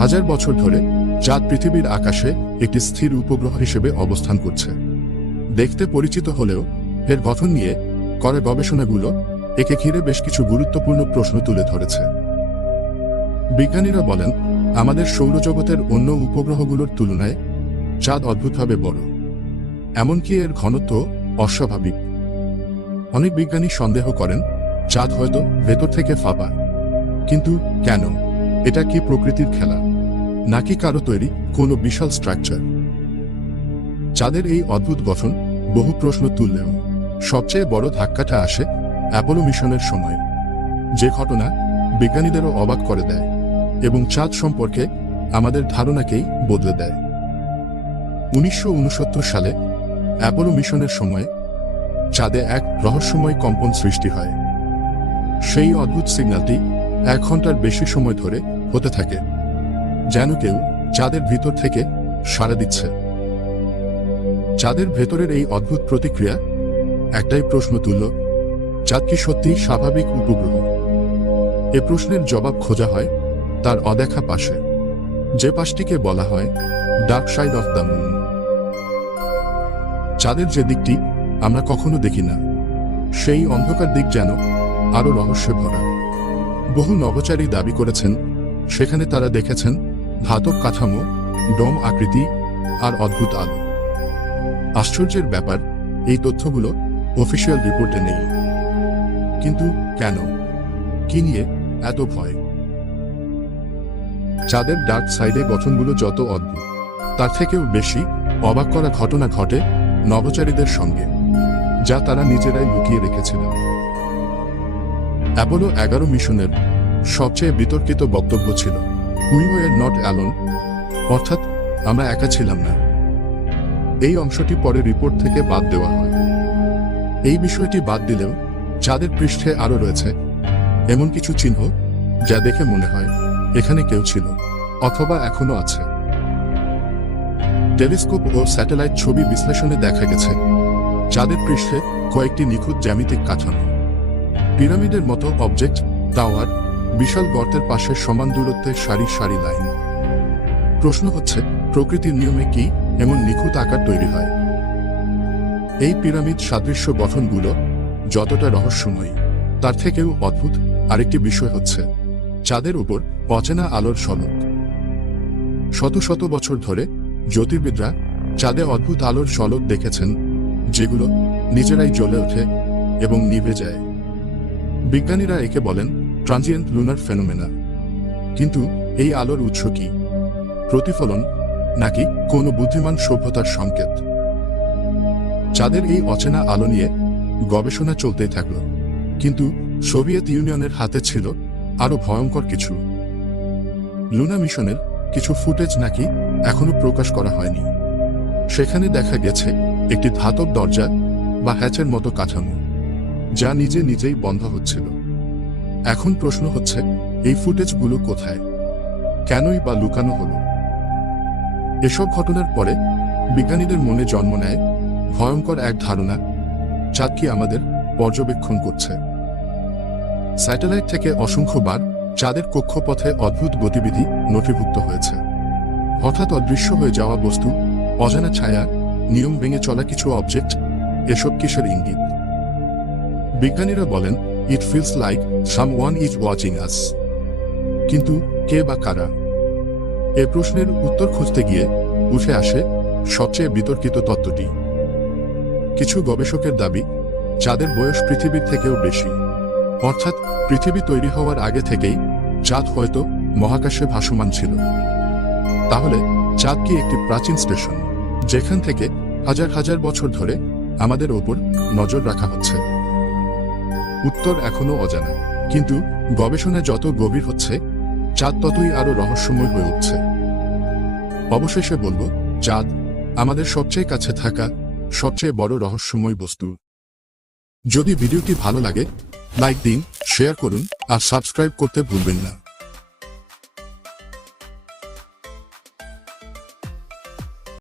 হাজার বছর ধরে চাঁদ পৃথিবীর আকাশে একটি স্থির উপগ্রহ হিসেবে অবস্থান করছে। দেখতে পরিচিত হলেও এর গঠন নিয়ে করে গবেষণাগুলো একে ঘিরে বেশ কিছু গুরুত্বপূর্ণ প্রশ্ন তুলে ধরেছে। বিজ্ঞানীরা বলেন, আমাদের সৌরজগতের অন্য উপগ্রহগুলোর তুলনায় চাঁদ অদ্ভুতভাবে বড়, এমনকি এর ঘনত্ব অস্বাভাবিক। অনেক বিজ্ঞানী সন্দেহ করেন চাঁদ হয়তো ভেতর থেকে ফাঁপা, কিন্তু কেন? এটা কি প্রকৃতির খেলা? নাকি কারও তৈরি কোনো বিশাল স্ট্রাকচার চাঁদের এই অদ্ভুত গঠন বহু প্রশ্ন তুললেও সবচেয়ে বড় ধাক্কাটা আসে অ্যাপোলো মিশনের সময়। যে ঘটনা বিজ্ঞানীদেরও অবাক করে দেয় এবং চাঁদ সম্পর্কে আমাদের ধারণাকেই বদলে দেয়। উনিশশো উনসত্তর সালে অ্যাপোলো মিশনের সময় চাঁদে এক রহস্যময় কম্পন সৃষ্টি হয়। সেই অদ্ভুত সিগন্যালটি এক ঘণ্টার বেশি সময় ধরে হতে থাকে, যেন কেউ চাঁদের ভিতর থেকে সাড়া দিচ্ছে। চাঁদের ভেতরের এই অদ্ভুত প্রতিক্রিয়া একটাই প্রশ্ন তুলল চাঁদ কি সত্যি স্বাভাবিক উপগ্রহ? এ প্রশ্নের জবাব খোঁজা হয় তার অদেখা পাশে, যে পাশটিকে বলা হয় dark side of the moon. চাঁদের যে দিকটি আমরা কখনো দেখি না, সেই অন্ধকার দিক যেন আরও রহস্যে ভরা। বহু নভোচারী দাবি করেছেন সেখানে তারা দেখেছেন ধাতব কাঠামো, ডোম আকৃতি আর অদ্ভুত আলো। আশ্চর্যের ব্যাপার, এই তথ্যগুলো অফিসিয়াল রিপোর্টে নেই। কিন্তু কেন? কি নিয়ে এত ভয়? চাঁদের ডার্ক সাইডে গঠনগুলো যত অদ্ভুত, তার থেকেও বেশি অবাক করা ঘটনা ঘটে নভোচারীদের সঙ্গে, যা তারা নিজেরাই লুকিয়ে রেখেছিলেন অ্যাপোলো এগারো মিশনের সবচেয়ে বিতর্কিত বক্তব্য ছিল উই ওয়ার নট অ্যালোন অর্থাৎ, আমরা একা ছিলাম না। এই অংশটি পরে রিপোর্ট থেকে বাদ দেওয়া হয়। এই বিষয়টি বাদ দিলেও চাঁদের পৃষ্ঠে আরও রয়েছে, এমন কিছু চিহ্ন যা দেখে মনে হয় এখানে কেউ ছিল, অথবা এখনও আছে। টেলিস্কোপ ও স্যাটেলাইট ছবি বিশ্লেষণে দেখা গেছে চাঁদের পৃষ্ঠে কয়েকটি নিখুঁত জ্যামিতিক কাঠামো। পিরামিডের মতো অবজেক্ট, টাওয়ার বিশাল গর্তের পাশে সমান দূরত্বে সারি সারি লাইন। প্রশ্ন হচ্ছে, প্রকৃতির নিয়মে কি এমন নিখুঁত আকার তৈরি হয়? এই পিরামিড সাদৃশ্য গঠনগুলো যতটা রহস্যময়ী, তার থেকেও অদ্ভুত আরেকটি বিষয় হচ্ছে, চাঁদের উপর অচেনা আলোর ঝলক শত শত বছর ধরে জ্যোতির্বিদরা চাঁদে অদ্ভুত আলোর সলক দেখেছেন, যেগুলো নিজেরাই জ্বলে ওঠে এবং নিভে যায়। বিজ্ঞানীরা একে বলেন ট্রানজিয়েন্ট লুনার ফেনোমেনা। কিন্তু এই আলোর উৎস কি? প্রতিফলন নাকি কোনো বুদ্ধিমান সভ্যতার সংকেত? চাঁদের এই অচেনা আলো নিয়ে গবেষণা চলতেই থাকল, কিন্তু সোভিয়েত ইউনিয়নের হাতে ছিল আরও ভয়ঙ্কর কিছু। লুনা মিশনের কিছু ফুটেজ নাকি এখনও প্রকাশ করা হয়নি। সেখানে দেখা গেছে একটি ধাতব দরজা বা হ্যাচের মতো কাঠামো, যা নিজে নিজেই বন্ধ হচ্ছিল। এখন প্রশ্ন হচ্ছে, এই ফুটেজগুলো কোথায়? কেনই বা লুকানো হলো? এসব ঘটনার পরে বিজ্ঞানীদের মনে জন্ম নেয় ভয়ঙ্কর এক ধারণা চাঁদ কি আমাদের পর্যবেক্ষণ করছে। স্যাটেলাইট থেকে অসংখ্যবার চাঁদের কক্ষপথে অদ্ভুত গতিবিধি নথিভুক্ত হয়েছে। হঠাৎ অদৃশ্য হয়ে যাওয়া বস্তু, অজানা ছায়া, নিয়ম ভেঙে চলা কিছু অবজেক্ট এসব কিসের ইঙ্গিত? বিজ্ঞানীরা বলেন it feels like someone is watching us কিন্তু কে বা কারা? এ প্রশ্নের উত্তর খুঁজতে গিয়ে উঠে আসে সবচেয়ে বিতর্কিত তত্ত্বটি। কিছু গবেষকের দাবি চাঁদের বয়স পৃথিবীর থেকেও বেশি। অর্থাৎ পৃথিবী তৈরি হওয়ার আগে থেকেই চাঁদ হয়তো মহাকাশে ভাসমান ছিল। তাহলে চাঁদ কি একটি প্রাচীন স্টেশন, যেখান থেকে হাজার হাজার বছর ধরে আমাদের ওপর নজর রাখা হচ্ছে? উত্তর এখনও অজানা। কিন্তু গবেষণা যত গভীর হচ্ছে, চাঁদ ততই আরও রহস্যময় হয়ে উঠছে। অবশেষে বলব, চাঁদ আমাদের সবচেয়ে কাছে থাকা সবচেয়ে বড় রহস্যময় বস্তু। যদি ভিডিওটি ভালো লাগে, লাইক দিন, শেয়ার করুন, আর সাবস্ক্রাইব করতে ভুলবেন না।